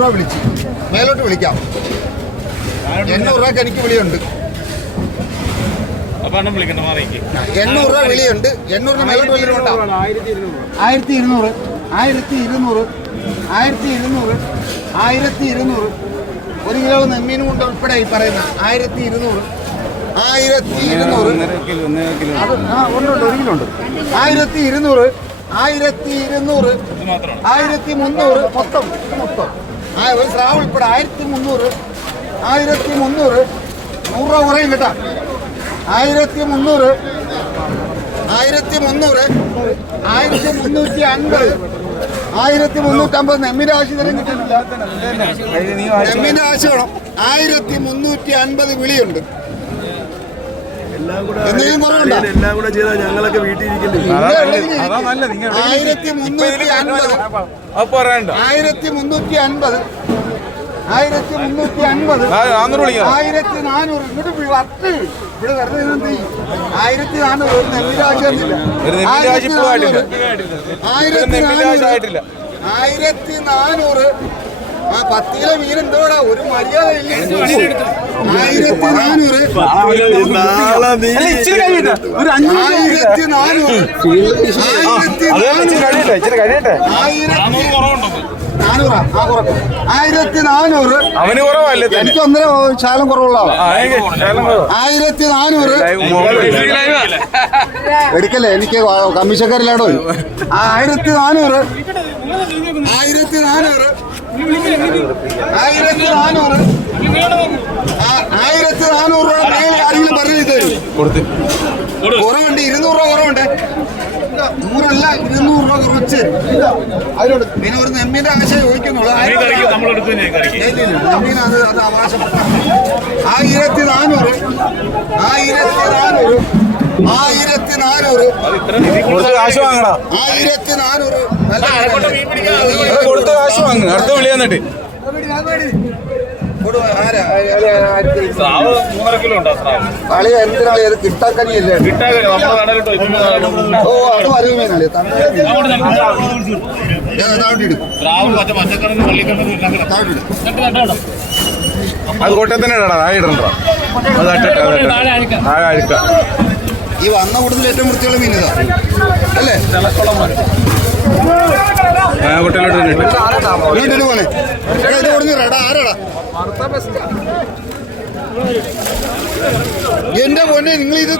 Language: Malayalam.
രൂപ വിളിച്ചു. മേലോട്ട് വിളിക്കാം. എണ്ണൂറ് രൂപക്ക് എനിക്ക് വിളിയുണ്ട്. അപ്പൊ അണ്ണം വിളിക്കണ്ട മാറിക്ക് എണ്ണൂറ് രൂപ വിളിയുണ്ട്. എണ്ണൂറിന് മേലോട്ട് വിളിയുണ്ട് ആയിരത്തി ഇരുന്നൂറ്. ആയിരത്തി ഇരുന്നൂറ്. ആയിരത്തി ഇരുന്നൂറ്. ആയിരത്തി ഇരുന്നൂറ്. ഒരു കിലോ നെമ്മീനും കൊണ്ട് ഉൾപ്പെടെ ഈ പറയുന്ന ആയിരത്തി ഇരുന്നൂറ്. ആയിരത്തി ഇരുന്നൂറ്. ഉണ്ട് ഒരു കിലോ ഉണ്ട്. ആയിരത്തി ഇരുന്നൂറ്. ആയിരത്തി ഇരുന്നൂറ്. ഇത് മാത്രമാണ്. ആയിരത്തി മുന്നൂറ്. മൊത്തം മൊത്തം. ഒരു സ്രാവ് ഉൾപ്പെടെ ആയിരത്തി മുന്നൂറ് ആയിരത്തി മുന്നൂറ്. നൂറ് രൂപ കുറയും കേട്ടാ. ആയിരത്തി മുന്നൂറ് ആയിരത്തി മുന്നൂറ് ആയിരത്തി മുന്നൂറ്റി അൻപത് ആയിരത്തി നെമ്മിന്റെ ആശി തരം കിട്ടുന്നില്ല നെമ്മിന്റെ ആശി വേണം. ആയിരത്തി മുന്നൂറ്റി അൻപത് വിളിയുണ്ട്. എല്ലാം കൂടെ എന്തെങ്കിലും കുറവുണ്ടോ? എല്ലാം കൂടെ ചെയ്താൽ ഞങ്ങളൊക്കെ വീട്ടിൽ ഇരിക്കണ്ടേ? ആയിരത്തി മുന്നൂറ്റി അൻപത്. അത് പറയണ്ട. ആയിരത്തി മുന്നൂറ്റി അൻപത്. ആയിരത്തി മുന്നൂറ്റി അൻപത്. നാന്നൂറ് വിളിക്കാം. ആയിരത്തി നാനൂറ്. ഇങ്ങോട്ട് വി- വട്ട് ഇവിടെ വെറുതെ എന്ത് ആയിരത്തി നാനൂറ്. ഒരു നെല്ലിന്റെ ആവശ്യമൊന്നുമില്ല. ഒരു നെല്ലിന്റെ ആയിരത്തി ആവശ്യം ഇപ്പോ ആയിട്ടില്ല. നാനൂറ്. ആയിരത്തി നെല്ലിന്റെ ആവശ്യം ആയിട്ടില്ല. നാനൂറ് ആയിരത്തി നാനൂറ്. ആ പത്ത് കിലോ മീൻ എന്തോടാ? ഒരു മര്യാദ ആയിരത്തി നാനൂറ്. ആയിരത്തി ആയിരത്തി അവന് കുറവല്ലേ തന്നെ? എനിക്ക് ഒന്നര ശാലം കുറവുള്ള. ആയിരത്തി നാനൂറ്. എടുക്കല്ലേ? എനിക്ക് കമ്മീഷക്കാരില്ലാടോ ആ, ആയിരത്തി നാനൂറ്. ആയിരത്തി നാനൂറ്. ആയിരത്തി നാനൂറ് ആയിരത്തി നാനൂറ് രൂപ മേലെ ആരെങ്കിലും പറഞ്ഞു തരും കുറവുണ്ട് ഇരുന്നൂറ് രൂപ കുറവുണ്ട്. നൂറല്ല ഇരുന്നൂറ് രൂപ കുറച്ച്. അതിനോട് പിന്നെ ഒരു നെമ്മിന്റെ ആശ ചോദിക്കുന്നുള്ളൂ നീ നെമ്മിന് അത് അത് അവകാശപ്പെട്ട. ആയിരത്തി നാനൂറ് ആയിരത്തി നാനൂറ് ആയിരത്തി കൊടുത്ത് കാശ് വാങ്ങടാ. ആയിരത്തി നാനൂറ് നല്ല അത് കൊടുത്ത് കാശ് വാങ്ങ്. അടുത്ത വിളി വന്നിട്ട്. കളി എന്തിനാളി അത് കിട്ടാക്കനിയല്ലേ ഓ അത് വരുമേനാളി അത് കോട്ടയത്തന്നെ ഇടടാ ആ ഇടണ്ട അത് അഴുക്ക ഈ വന്ന കൂടുതൽ ഏറ്റവും വൃത്തിയുള്ള മീൻ ഇതാ. അല്ലേ? ആ കുട്ടികളോട് ഇട്ട്. ഇങ്ങോട്ട് പോനെ എടാ ഇത് കൊടുങ്ങി എടാ ആരാടാ? എന്റെ പൊന്നെ നിങ്ങൾ ഇത്